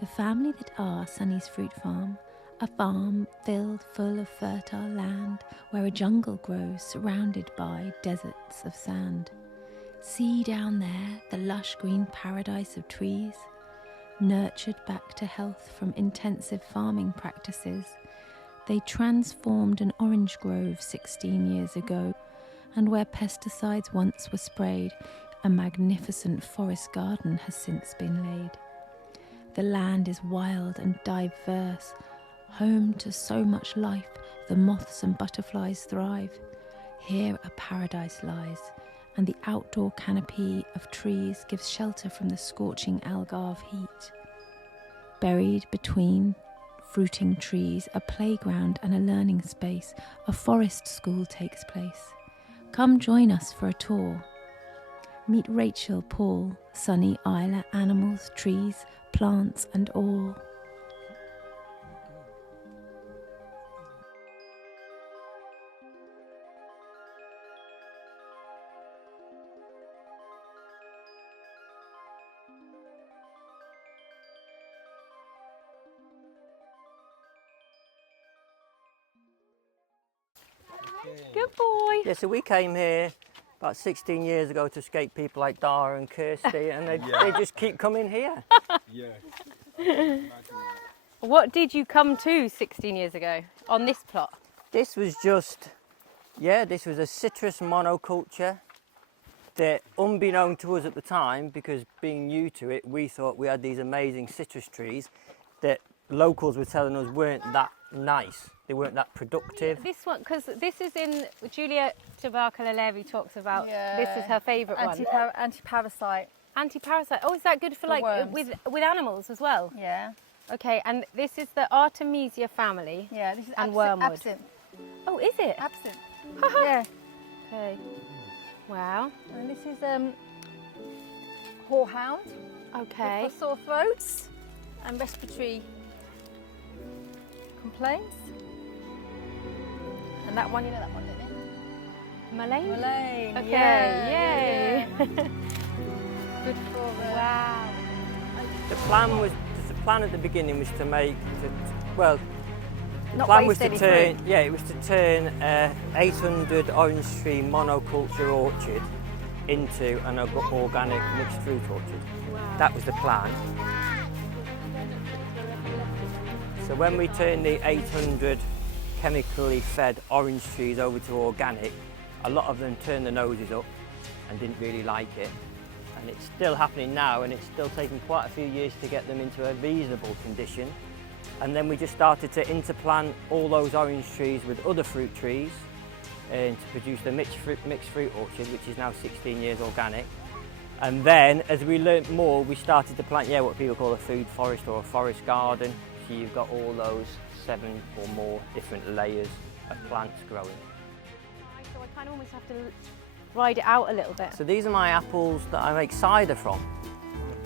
The family that are Sunny's Fruit Farm, a farm filled full of fertile land where a jungle grows surrounded by deserts of sand. See down there the lush green paradise of trees, nurtured back to health from intensive farming practices. They transformed an orange grove 16 years ago, and where pesticides once were sprayed, a magnificent forest garden has since been laid. The land is wild and diverse, home to so much life, the moths and butterflies thrive. Here a paradise lies, and the outdoor canopy of trees gives shelter from the scorching Algarve heat. Buried between fruiting trees, a playground and a learning space, a forest school takes place. Come join us for a tour. Meet Rachel, Paul, Sunny, Isla, animals, trees, plants and all. Good boy. Yeah, so we came here about 16 years ago to escape people like Dara and Kirsty, and they just keep coming here. Yeah. What did you come to 16 years ago on this plot? This was just, this was a citrus monoculture that, unbeknown to us at the time, because being new to it, we thought we had these amazing citrus trees that locals were telling us weren't that nice. They weren't that productive. This one, because this is in, Julia Tabarka-Lelevi talks about, this is her favourite one. Anti-parasite. Anti-parasite. Oh, is that good for like, worms. with animals as well? Yeah. Okay, and this is the Artemisia family. Yeah, this is And wormwood. absinthe. Oh, is it? Absinthe. Yeah. Okay. Wow. And this is horehound. Okay. For sore throats and respiratory complaints. And that one, you know that one, don't you? Mullein? Mullein. Okay, Yeah, yay. yeah. Good for Wow. The plan at the beginning was to make, the Not plan was waste to any turn, fruit. it was to turn a 800 orange tree monoculture orchard into an organic mixed fruit orchard. Wow. That was the plan. So when we turned the 800 chemically fed orange trees over to organic, a lot of them turned their noses up and didn't really like it. And it's still happening now, and it's still taking quite a few years to get them into a reasonable condition. And then we just started to interplant all those orange trees with other fruit trees to produce the mixed fruit orchard, which is now 16 years organic. And then, as we learnt more, we started to plant, what people call a food forest or a forest garden. So you've got all those 7 or more different layers of plants growing. So I kind of almost have to ride it out a little bit. So these are my apples that I make cider from.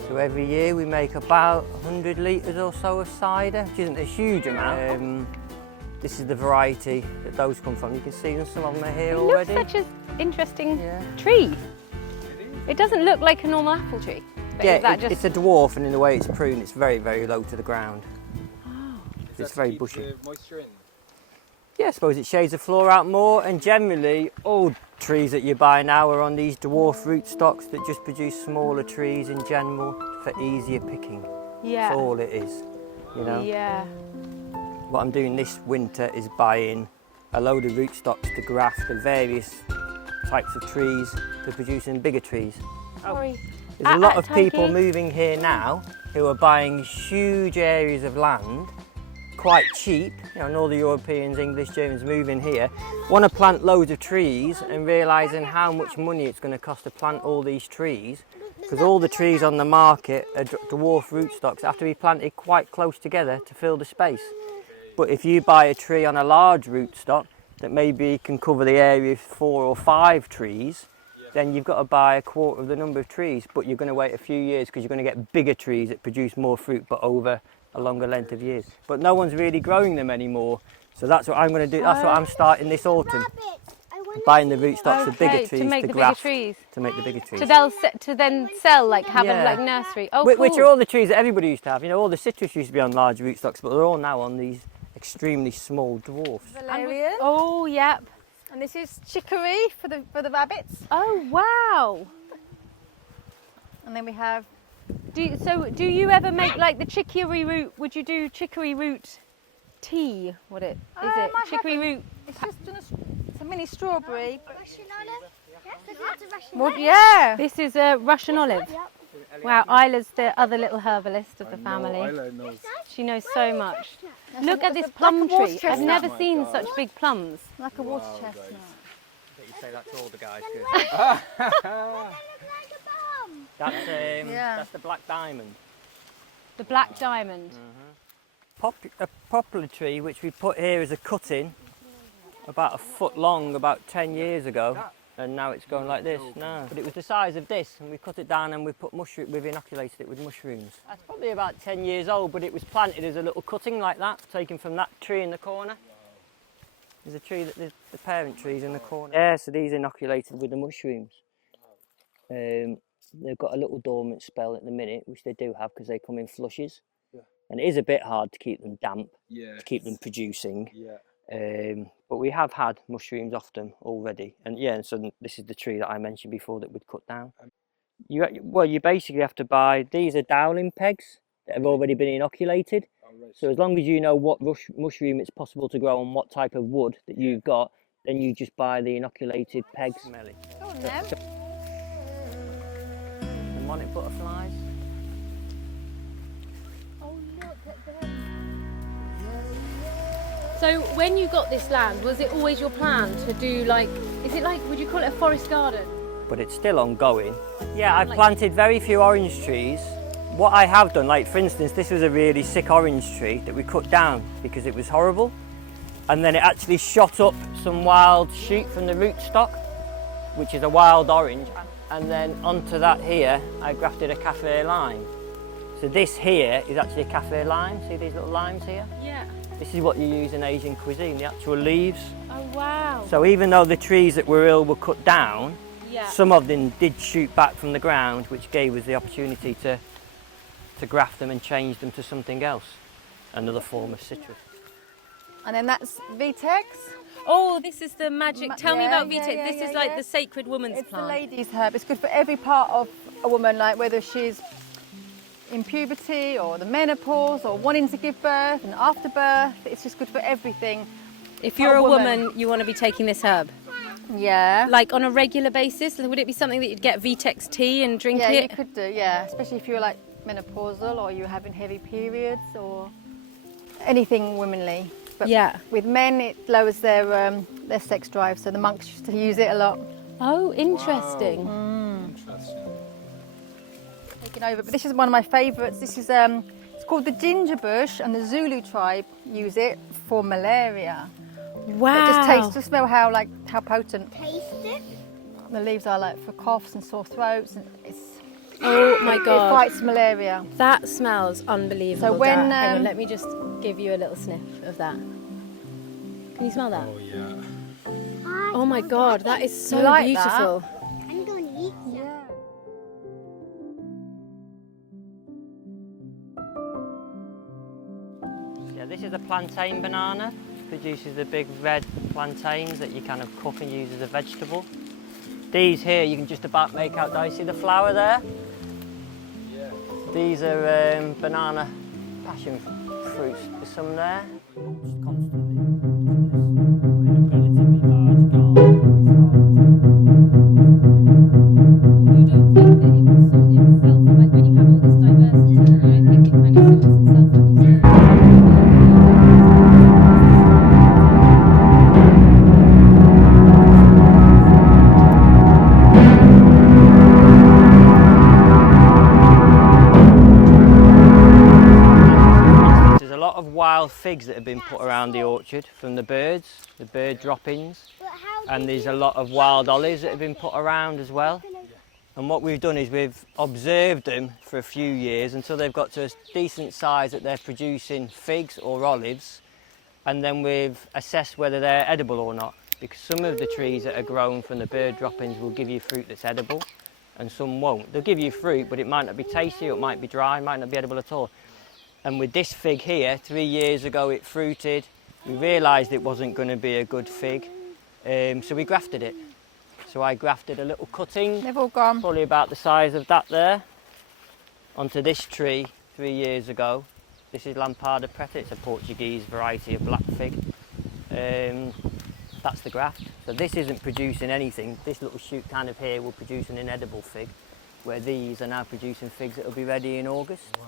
So every year we make about 100 litres or so of cider, which isn't a huge amount. This is the variety that those come from. You can see them, some of them are here already. It looks such an interesting tree. It doesn't look like a normal apple tree. But is that it's a dwarf, and in the way it's pruned, it's very, very low to the ground. It's very bushy. The moisture in. Yeah, I suppose it shades the floor out more, and generally all trees that you buy now are on these dwarf rootstocks that just produce smaller trees in general for easier picking. Yeah. That's all it is, you know. Yeah. What I'm doing this winter is buying a load of rootstocks to graft the various types of trees to producing bigger trees. Sorry. There's a lot of Thank people you. moving here now who are buying huge areas of land quite cheap, and all the Europeans, English, Germans moving here, want to plant loads of trees and realising how much money it's going to cost to plant all these trees, because all the trees on the market are dwarf rootstocks, have to be planted quite close together to fill the space. But if you buy a tree on a large rootstock that maybe can cover the area of 4 or 5 trees, then you've got to buy a quarter of the number of trees, but you're going to wait a few years because you're going to get bigger trees that produce more fruit but over a longer length of years. But no one's really growing them anymore, so that's what I'm going to do. That's what I'm starting this autumn. buying the rootstocks of bigger Okay, trees to make the bigger graft, trees. to make the bigger trees. To then sell, like have Yeah. a like nursery. Oh, Which cool. are all the trees that everybody used to have. You know, all the citrus used to be on large rootstocks, but they're all now on these extremely small dwarfs. Valerian. Oh, yep. And this is chicory for the rabbits. Oh, wow. And then we have Do you ever make like the chicory root? Would you do chicory root tea? What it is it? I Chicory haven't. root. it's just it's a mini strawberry. Russian olive? Yes, it's a Russian Well, yeah. This is a Russian olive. Wow, Isla's the other little herbalist of the I family. know, Isla knows. She knows so much. That's Look a- at that's this a plum black water tree. I've chestnut. never Oh my seen God. such big plums. Like a water Wow, chestnut. You say that to all the guys. Then Good. It looks like a bomb. That's the black diamond. The black diamond. A poplar tree which we put here as a cutting, about a foot long, about 10 years ago, and now it's going like this. No, but it was the size of this, and we cut it down and we've inoculated it with mushrooms. That's probably about 10 years old, but it was planted as a little cutting like that, taken from that tree in the corner. There's a tree that the parent tree's in the corner. Yeah, so these are inoculated with the mushrooms. They've got a little dormant spell at the minute, which they do have because they come in flushes. Yeah. And it is a bit hard to keep them damp, Yeah. to keep them producing. Yeah. But we have had mushrooms off them already. And yeah, and so this is the tree that I mentioned before that we'd cut down. You basically have to buy, these are dowling pegs that have already been inoculated. Oh, right. So as long as you know what mushroom it's possible to grow on what type of wood that you've got, then you just buy the inoculated pegs. Smelly. Go on then. The monarch butterflies. Oh, look at them. So when you got this land, was it always your plan to do like, is it like, would you call it a forest garden? But it's still ongoing. Yeah, I've planted very few orange trees. What I have done, like for instance, this was a really sick orange tree that we cut down because it was horrible. And then it actually shot up some wild shoot from the rootstock, which is a wild orange. And then onto that here, I grafted a cafe lime. So this here is actually a cafe lime. See these little limes here? Yeah. This is what you use in Asian cuisine, the actual leaves. Oh, wow. So even though the trees that were ill were cut down, Yeah. some of them did shoot back from the ground, which gave us the opportunity to graft them and change them to something else, another form of citrus. And then that's Vitex. Oh, this is the magic. Tell me yeah, about yeah, Vitex. yeah, This yeah, is like yeah. the sacred woman's It's the plant. ladies' herb. It's good for every part of a woman, like whether she's in puberty or the menopause or wanting to give birth and after birth. It's just good for everything. If you're a woman. woman, you want to be taking this herb. Yeah. Like on a regular basis, would it be something that you'd get Vitex tea and drink Yeah, you it? could do, yeah. Especially if you're like menopausal or you're having heavy periods or anything womanly. But Yeah. with men, it lowers their sex drive, so the monks used to use it a lot. Oh, interesting. Interesting. Taking over, but this is one of my favourites. This is it's called the ginger bush, and the Zulu tribe use it for malaria. Wow. It just tastes, just smell how potent Taste it. the leaves are, like for coughs and sore throats. And Oh my it god. fights malaria. That smells unbelievable. So when, Dad. Hang on, um, let me just give you a little sniff of that. Can you smell that? Oh, yeah. Oh my god, that is so You like beautiful. I'm going to eat some. Yeah. Yeah, this is a plantain banana. Produces the big red plantains that you kind of cook and use as a vegetable. These here you can just about make out. Do you see the flower there? Yeah. These are banana passion fruits. There's some there. Just constantly. In a relatively large garden. You don't think that it will sort itself, like when you have all this diversity, you don't think it kind of sorts itself out you There's a lot of wild figs that have been put around the orchard from the birds, the bird droppings, But how and there's a lot of wild olives that have been put around as well. And what we've done is we've observed them for a few years until they've got to a decent size that they're producing figs or olives, and then we've assessed whether they're edible or not. because some of the trees that are grown from the bird droppings will give you fruit that's edible and some won't. They'll give you fruit, but it might not be tasty, or it might be dry, it might not be edible at all. And with this fig here, 3 years ago it fruited. We realised it wasn't going to be a good fig, so we grafted it. So I grafted a little cutting, They've all gone. probably about the size of that there, onto this tree 3 years ago. This is Lampada preta, it's a Portuguese variety of black fig. That's the graft. So this isn't producing anything. This little shoot kind of here will produce an inedible fig, where these are now producing figs that will be ready in August.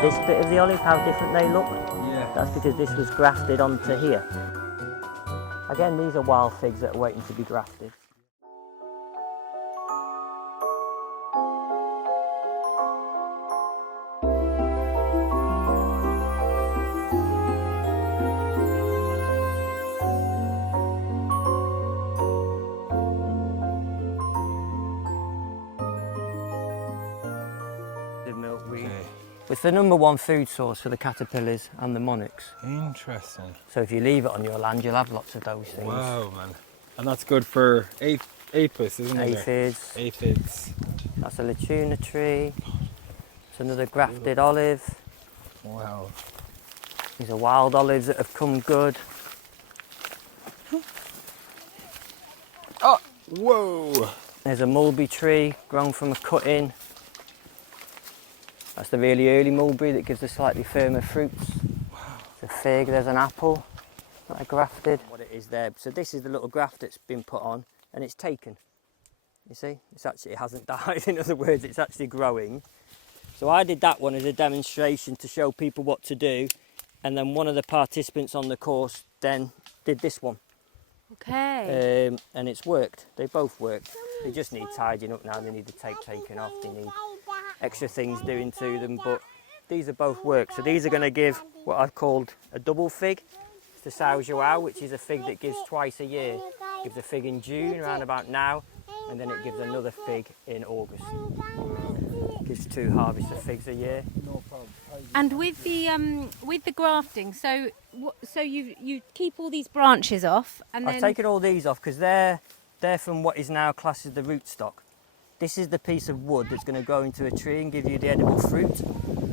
This bit of the olive, how different they look? Yeah. That's because this was grafted onto here. Again, these are wild figs that are waiting to be grafted. The milkweed. Okay. It's the #1 food source for the caterpillars and the monarchs. Interesting. So if you leave it on your land, you'll have lots of those things. Wow, man. And that's good for apis, isn't it? Aphids. Aphids. That's a lacuna tree. It's another grafted olive. Wow. These are wild olives that have come good. Oh, whoa. There's a mulberry tree grown from a cutting. That's the really early mulberry that gives the slightly firmer fruits. There's a fig, there's an apple that I grafted. What it is there. So this is the little graft that's been put on and it's taken. You see, it hasn't died. In other words, it's actually growing. So I did that one as a demonstration to show people what to do. And then one of the participants on the course then did this one. Okay. And it's worked. They both worked. They just need tidying up now. They need the tape taken off. They need extra things doing to them, but these are both worked. So these are going to give what I've called a double fig. It's the Sao Joao, which is a fig that gives twice a year. It gives a fig in June, around about now, and then it gives another fig in August. It gives 2 harvests of figs a year. And with the grafting, so you keep all these branches off, and then I've taken all these off because they're from what is now classed as the rootstock. This is the piece of wood that's going to grow into a tree and give you the edible fruit.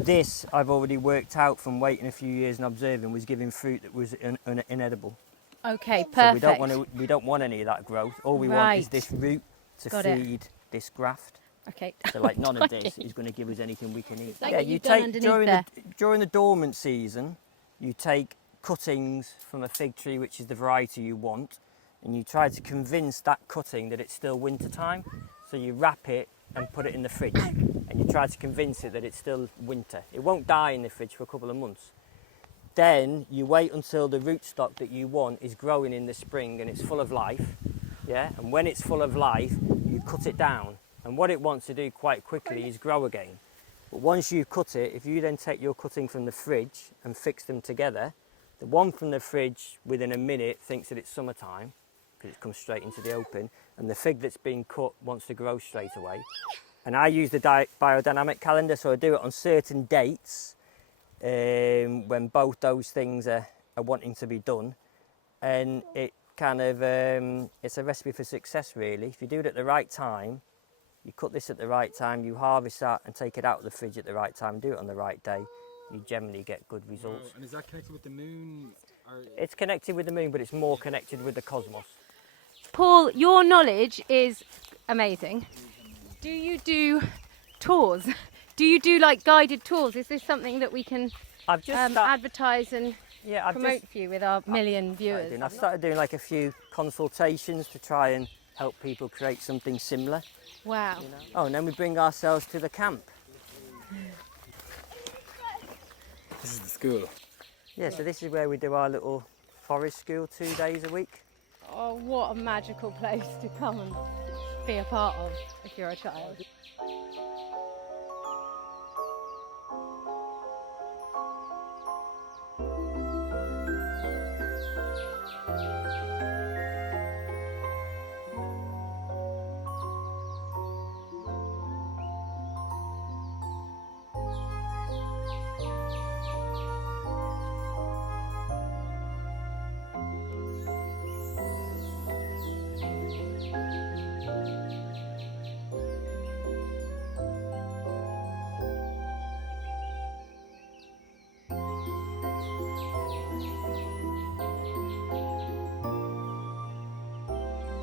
This I've already worked out from waiting a few years and observing was giving fruit that was inedible. okay, So perfect. we don't want any of that growth. All we want is Right. this root to Got it. feed this graft. Okay. So like none of Got this it. is going to give us anything we can eat. like yeah, what you you've done take underneath during the dormant season, you take cuttings from a fig tree, which is the variety you want, and you try to convince that cutting that it's still winter time. So you wrap it and put it in the fridge, and you try to convince it that it's still winter. It won't die in the fridge for a couple of months. Then you wait until the rootstock that you want is growing in the spring and it's full of life. Yeah, and when it's full of life, you cut it down. And what it wants to do quite quickly is grow again. But once you cut it, if you then take your cutting from the fridge and fix them together, the one from the fridge within a minute thinks that it's summertime because it comes straight into the open, and the fig that's been cut wants to grow straight away. And I use the biodynamic calendar, so I do it on certain dates when both those things are wanting to be done, and it kind of it's a recipe for success really. If you do it at the right time, you cut this at the right time, you harvest that and take it out of the fridge at the right time, do it on the right day, you generally get good results. And is that connected with the moon? Or... It's connected with the moon, but it's more connected with the cosmos. Paul, your knowledge is amazing. Do you do tours? Do you do like guided tours? Is this something that we can I've just advertise and I've promote for you with our million viewers? I've started doing like a few consultations to try and help people create something similar. Wow. You know? Oh, and then we bring ourselves to the camp. This is the school. Yeah, so this is where we do our little forest school 2 days a week. Oh, what a magical place to come and be a part of if you're a child.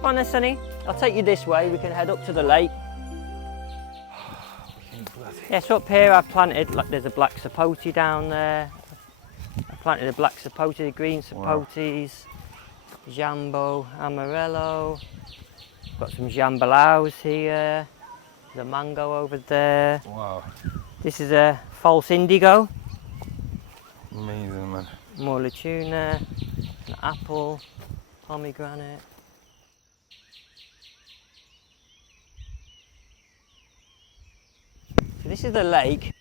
Come on then, Sonny. I'll take you this way. We can head up to the lake. Yes, up here I've planted, like there's a black sapote down there. I planted a black sapote, green sapotes, jambo, amarello. Got some jambalaos here. The mango over there. Wow. This is a false indigo. Amazing, man. More lacuna, an apple, pomegranate. So this is the lake.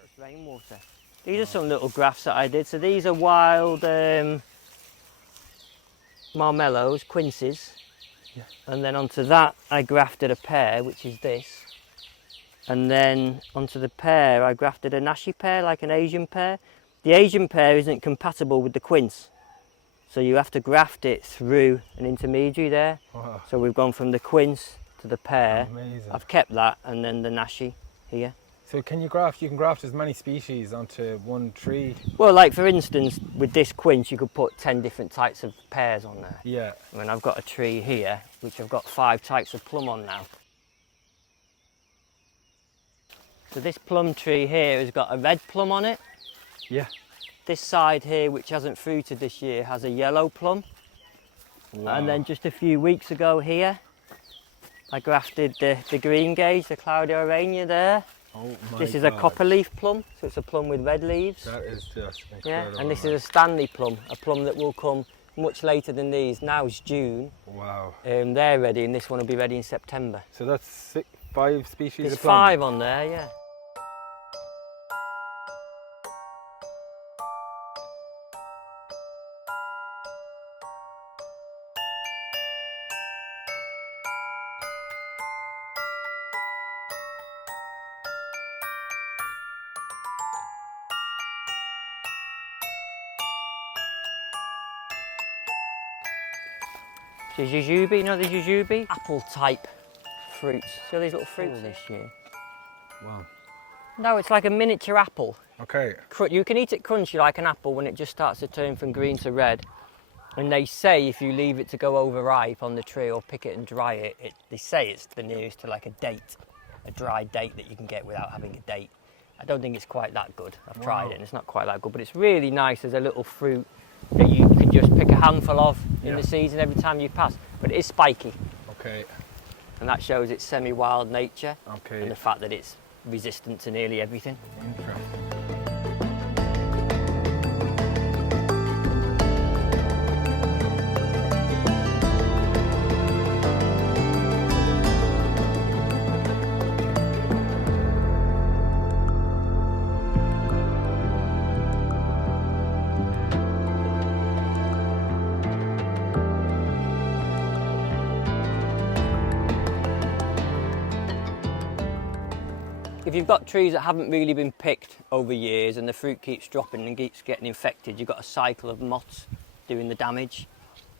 Just rainwater. These are some little grafts that I did. So these are wild marmellos, quinces. Yeah. And then onto that I grafted a pear, which is this. And then onto the pear I grafted a nashi pear, like an Asian pear. The Asian pear isn't compatible with the quince. So you have to graft it through an intermediary there. Wow. So we've gone from the quince to the pear. Amazing. I've kept that, and then the nashi here. So can you graft? You can graft as many species onto one tree. Well, like for instance, with this quince, you could put 10 different types of pears on there. Yeah. I mean, I've got a tree here, which I've got 5 types of plum on now. So this plum tree here has got a red plum on it. Yeah. This side here, which hasn't fruited this year, has a yellow plum. Wow. And then just a few weeks ago here, I grafted the green gauge, the Claudia Arania there. Oh my This is God. a copper leaf plum, so it's a plum with red leaves. That is just incredible. Yeah, and this is a Stanley plum, a plum that will come much later than these. Now it's June. Wow. They're ready, and this one will be ready in September. So that's 5 species There's of plum? 5 on there, yeah. So jujube, you know the jujube? Apple type fruits. See these little fruits this year? Wow. No, it's like a miniature apple. Okay. You can eat it crunchy like an apple when it just starts to turn from green to red. And they say if you leave it to go overripe on the tree or pick it and dry it, they say it's the nearest to like a date, a dry date that you can get without having a date. I don't think it's quite that good. I've tried it and it's not quite that good, but it's really nice as a little fruit that you can just pick a handful of in the season every time you pass. But it is spiky. Okay. And that shows its semi-wild nature Okay. and the fact that it's resistant to nearly everything. Interesting. If you've got trees that haven't really been picked over years and the fruit keeps dropping and keeps getting infected, you've got a cycle of moths doing the damage.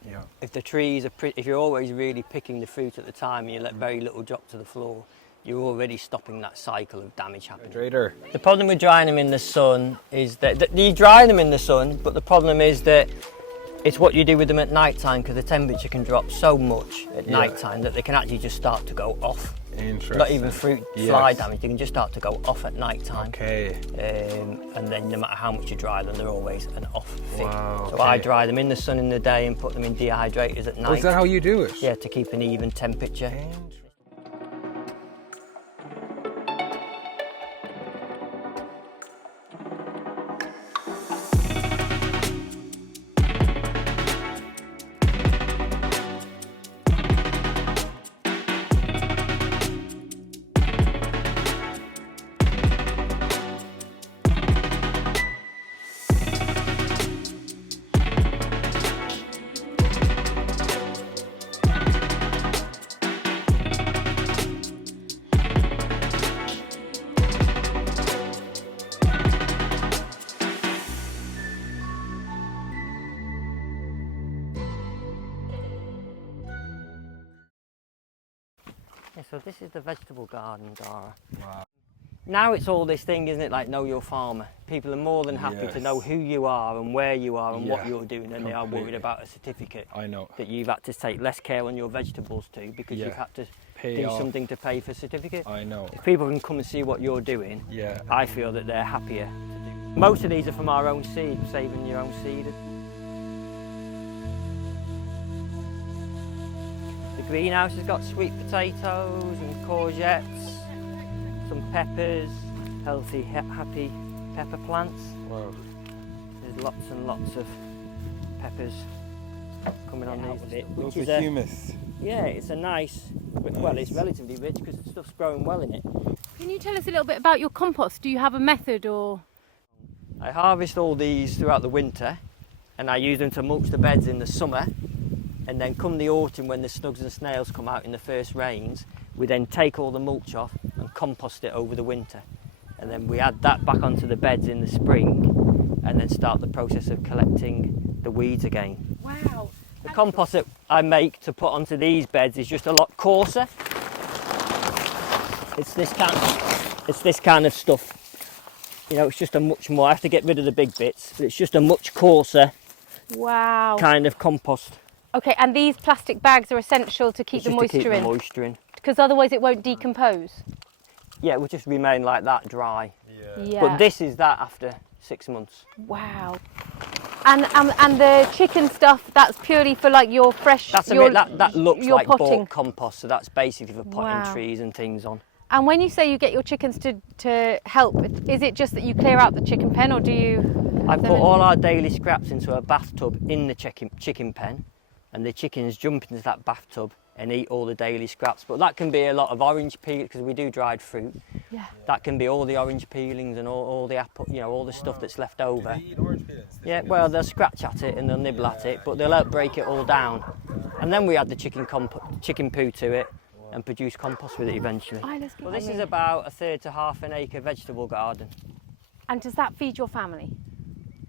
Yeah. If the trees are, if you're always really picking the fruit at the time and you let very little drop to the floor, you're already stopping that cycle of damage happening. Hydrator. The problem with drying them in the sun is that you dry them in the sun, but the problem is that it's what you do with them at night time, because the temperature can drop so much at night time that they can actually just start to go off. Interesting. Not even fruit fly Yes. damage. They can just start to go off at night time. Okay. And then no matter how much you dry them, they're always an off thing. Wow, So okay. I dry them in the sun in the day and put them in dehydrators at night. Oh, is that how you do it? Yeah, to keep an even temperature. Yeah, so this is the vegetable garden, Dara. Wow. Now it's all this thing, isn't it, like know your farmer. People are more than happy to know Yes. who you are and where you are and what Yeah, you're doing than they are worried completely. about a certificate I know. that you've had to take less care on your vegetables too because Yeah. you've had to Pay do off. something to pay for a certificate. I know. If people can come and see what you're doing, Yeah. I feel that they're happier to do. Most of these are from our own seed, saving your own seed. The greenhouse has got sweet potatoes and courgettes, some peppers, healthy, happy pepper plants. Wow. There's lots and lots of peppers coming on these. Which Lots is of a, humus. yeah, it's a nice, well, it's relatively rich because the stuff's growing well in it. Can you tell us a little bit about your compost? Do you have a method or? I harvest all these throughout the winter and I use them to mulch the beds in the summer, and then come the autumn when the snugs and snails come out in the first rains, we then take all the mulch off and compost it over the winter, and then we add that back onto the beds in the spring and then start the process of collecting the weeds again. Wow. The compost that I make to put onto these beds is just a lot coarser. It's this kind of stuff. You know, it's just a much more, I have to get rid of the big bits, but it's just a much coarser Wow. kind of compost. Okay, and these plastic bags are essential to keep It's the just to moisture keep in, the moisture in. because otherwise it won't decompose. Yeah, it will just remain like that, dry. Yeah. But this is that after 6 months. Wow. And the chicken stuff, that's purely for like your fresh. That's your, that looks your like potting. bought compost, so that's basically for potting Wow. trees and things on. And when you say you get your chickens to help, is it just that you clear out the chicken pen, or do you? I put all our daily scraps into a bathtub in the chicken pen, and the chickens jump into that bathtub and eat all the daily scraps. But that can be a lot of orange peel, because we do dried fruit. Yeah. That can be all the orange peelings and all the apple, you know, all the stuff that's left over. Do they eat orange peelings? Yeah, well, they'll scratch at it and they'll nibble at it, but they'll help break it all down. And then we add the chicken poo to it and produce compost with it eventually. Well, this is about a third to half an acre vegetable garden. And does that feed your family?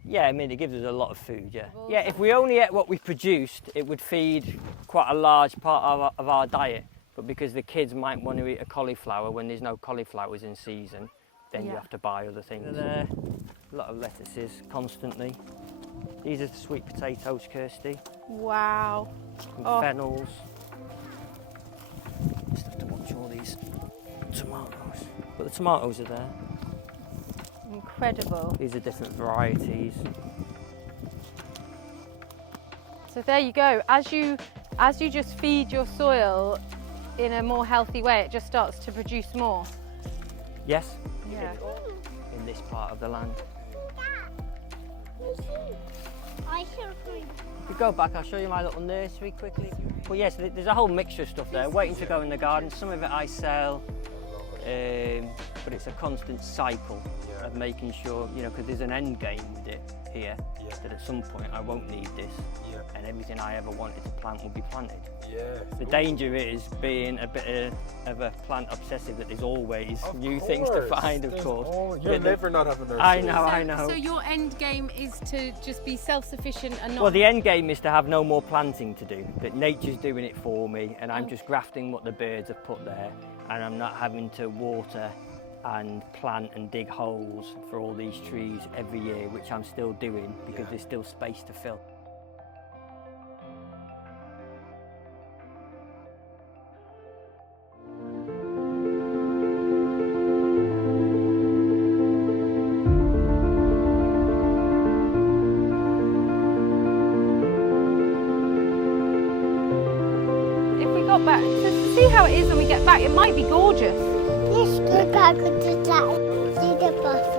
Yeah, I mean, it gives us a lot of food, yeah. Yeah, if we only ate what we produced, it would feed quite a large part of our diet. But because the kids might want to eat a cauliflower when there's no cauliflowers in season, then you Yeah. have to buy other things. There, a lot of lettuces constantly. These are the sweet potatoes, Kirsty, Wow. and Oh. fennels. Just have to watch all these tomatoes. But the tomatoes are there. Incredible. These are different varieties. So there you go. As you just feed your soil in a more healthy way, it just starts to produce more. Yes, Yeah. in this part of the land. I shall free. If you go back, I'll show you my little nursery quickly. Well, yes, there's a whole mixture of stuff there, waiting to go in the garden. Some of it I sell, but it's a constant cycle of making sure, you know, because there's an end game with it here, that at some point I won't need this, and everything I ever wanted to plant will be planted. The danger is being a bit of a plant obsessive, that there's always new things to find, of course. You'll But the- never not have a nursery. I know. So your end game is to just be self-sufficient and not. Well, the end game is to have no more planting to do, that nature's doing it for me, and I'm just grafting what the birds have put there, and I'm not having to water and plant and dig holes for all these trees every year, which I'm still doing because there's still space to fill. got back. To see how it is when we get back. It might be gorgeous. Let's go back to that. See the bus.